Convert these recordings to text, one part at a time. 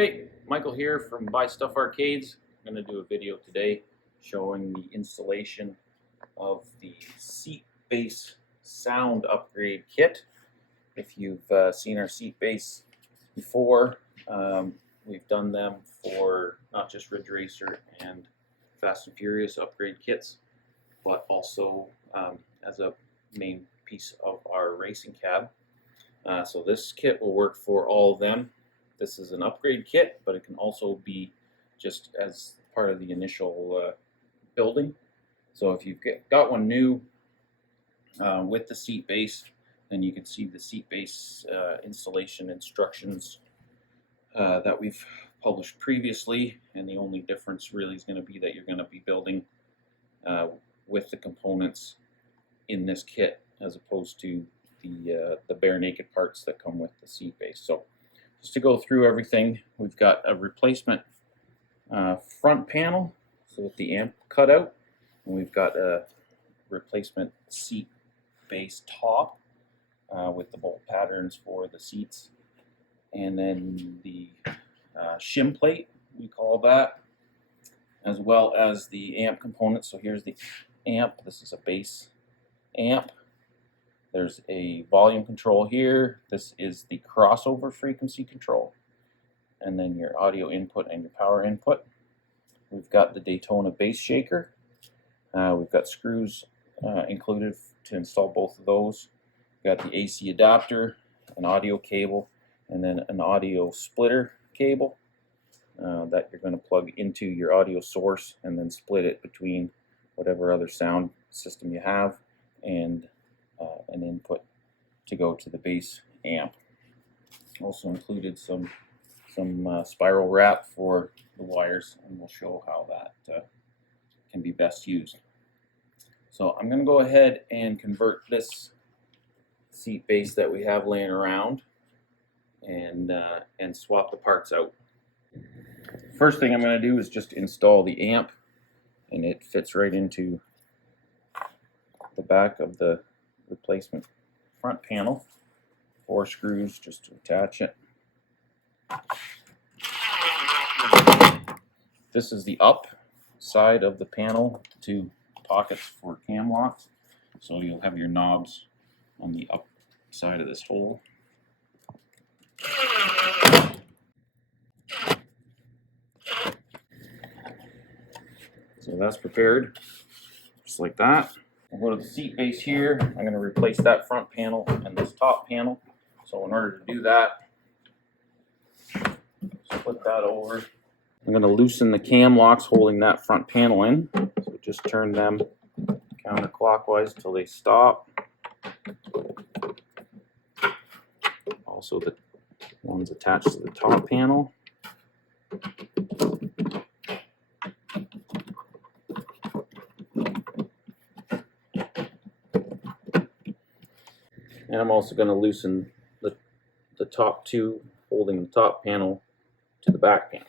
Hey, Michael here from Buy Stuff Arcades. I'm going to do a video today showing the installation of the seat base sound upgrade kit. If you've seen our seat base before, we've done them for not just Ridge Racer and Fast and Furious upgrade kits, but also as a main piece of our racing cab. So this kit will work for all of them. This is an upgrade kit, but it can also be just as part of the initial building. So if you've got one new with the seat base, then you can see the seat base installation instructions that we've published previously, and the only difference really is going to be that you're going to be building with the components in this kit as opposed to the bare naked parts that come with the seat base. So just to go through everything, we've got a replacement front panel, so with the amp cutout, and we've got a replacement seat base top with the bolt patterns for the seats, and then the shim plate, we call that, as well as the amp components. So here's the amp. This is a base amp. There's a volume control here. This is the crossover frequency control. And then your audio input and your power input. We've got the Daytona bass shaker. We've got screws included to install both of those. We've got the AC adapter, an audio cable, and then an audio splitter cable that you're going to plug into your audio source and then split it between whatever other sound system you have and an input to go to the base amp. Also included some spiral wrap for the wires, and we'll show how that can be best used. So I'm going to go ahead and convert this seat base that we have laying around and swap the parts out. First thing I'm going to do is just install the amp, and it fits right into the back of the replacement front panel. 4 screws just to attach it. This is the up side of the panel, 2 pockets for cam locks. So you'll have your knobs on the up side of this hole. So that's prepared, just like that. We'll go to the seat base here. I'm going to replace that front panel and this top panel. So in order to do that, split that over. I'm going to loosen the cam locks holding that front panel in. So just turn them counterclockwise until they stop. Also the ones attached to the top panel. And I'm also going to loosen the top 2 holding the top panel to the back panel.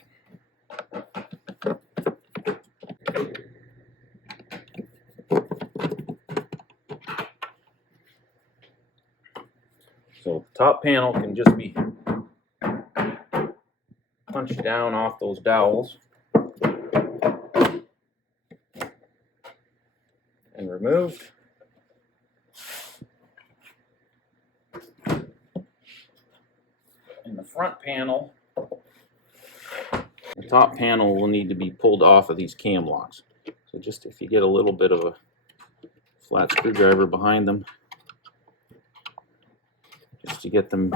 So the top panel can just be punched down off those dowels and removed. In the front panel, the top panel will need to be pulled off of these cam locks. So just if you get a little bit of a flat screwdriver behind them, just to get them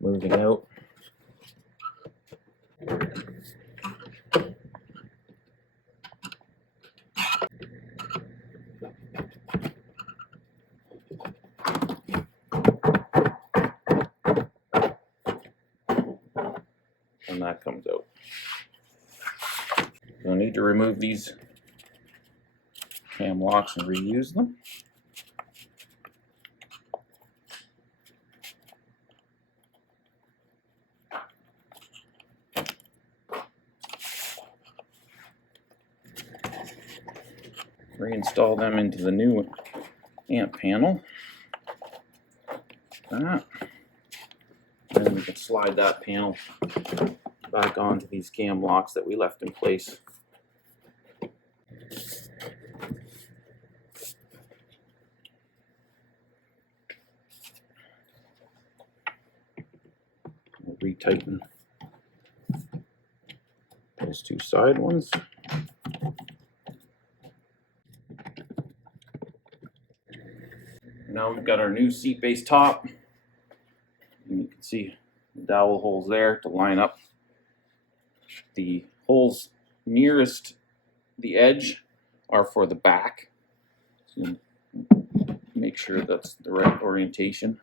moving out. And that comes out. You'll need to remove these cam locks and reuse them. Reinstall them into the new amp panel. That. And then we can slide that panel back onto these cam locks that we left in place. We'll retighten those two side ones. Now we've got our new seat base top. And you can see the dowel holes there to line up. The holes nearest the edge are for the back. So make sure that's the right orientation.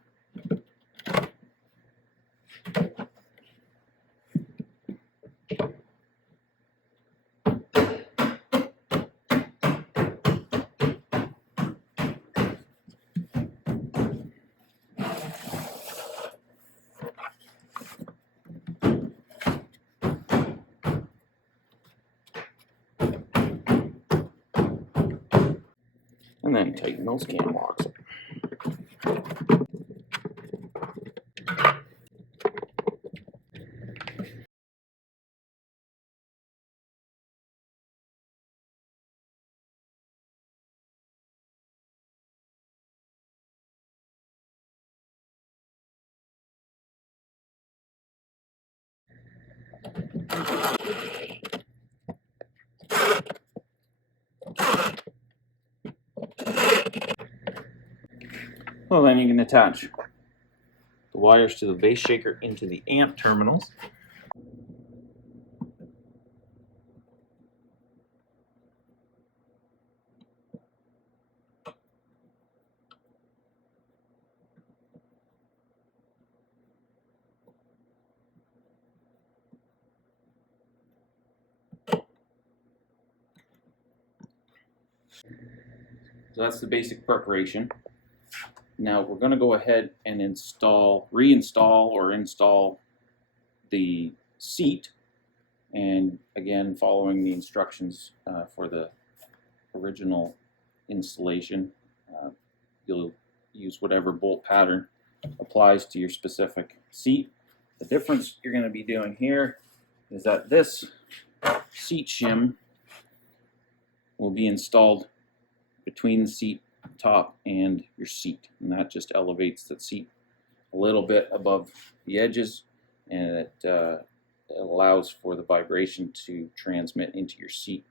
And then tighten those cam locks up. Well, then you can attach the wires to the base shaker into the amp terminals. So that's the basic preparation. Now we're going to go ahead and reinstall or install the seat, and again following the instructions for the original installation. You'll use whatever bolt pattern applies to your specific seat. The difference you're going to be doing here is that this seat shim will be installed between the seat top and your seat, and that just elevates the seat a little bit above the edges, and it allows for the vibration to transmit into your seat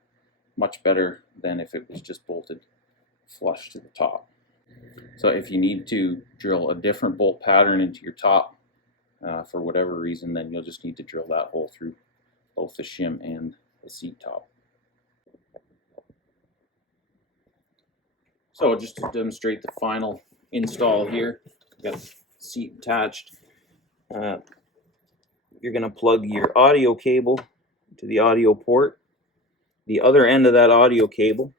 much better than if it was just bolted flush to the top. So if you need to drill a different bolt pattern into your top for whatever reason, then you'll just need to drill that hole through both the shim and the seat top. So just to demonstrate the final install here, got the seat attached. You're going to plug your audio cable to the audio port. The other end of that audio cable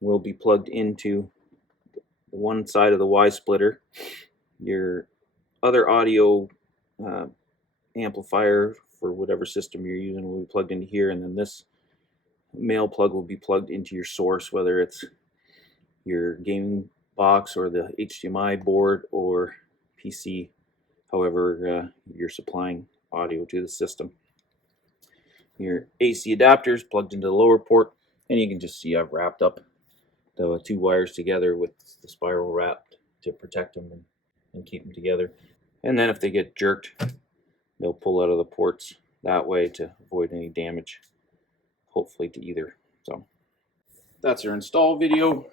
will be plugged into the one side of the Y splitter. Your other audio amplifier for whatever system you're using will be plugged into here, and then this male plug will be plugged into your source, whether it's your gaming box or the HDMI board or PC, however you're supplying audio to the system. Your AC adapter is plugged into the lower port, and you can just see I've wrapped up the two wires together with the spiral wrap to protect them and keep them together. And then if they get jerked, they'll pull out of the ports that way to avoid any damage, hopefully to either. So that's our install video.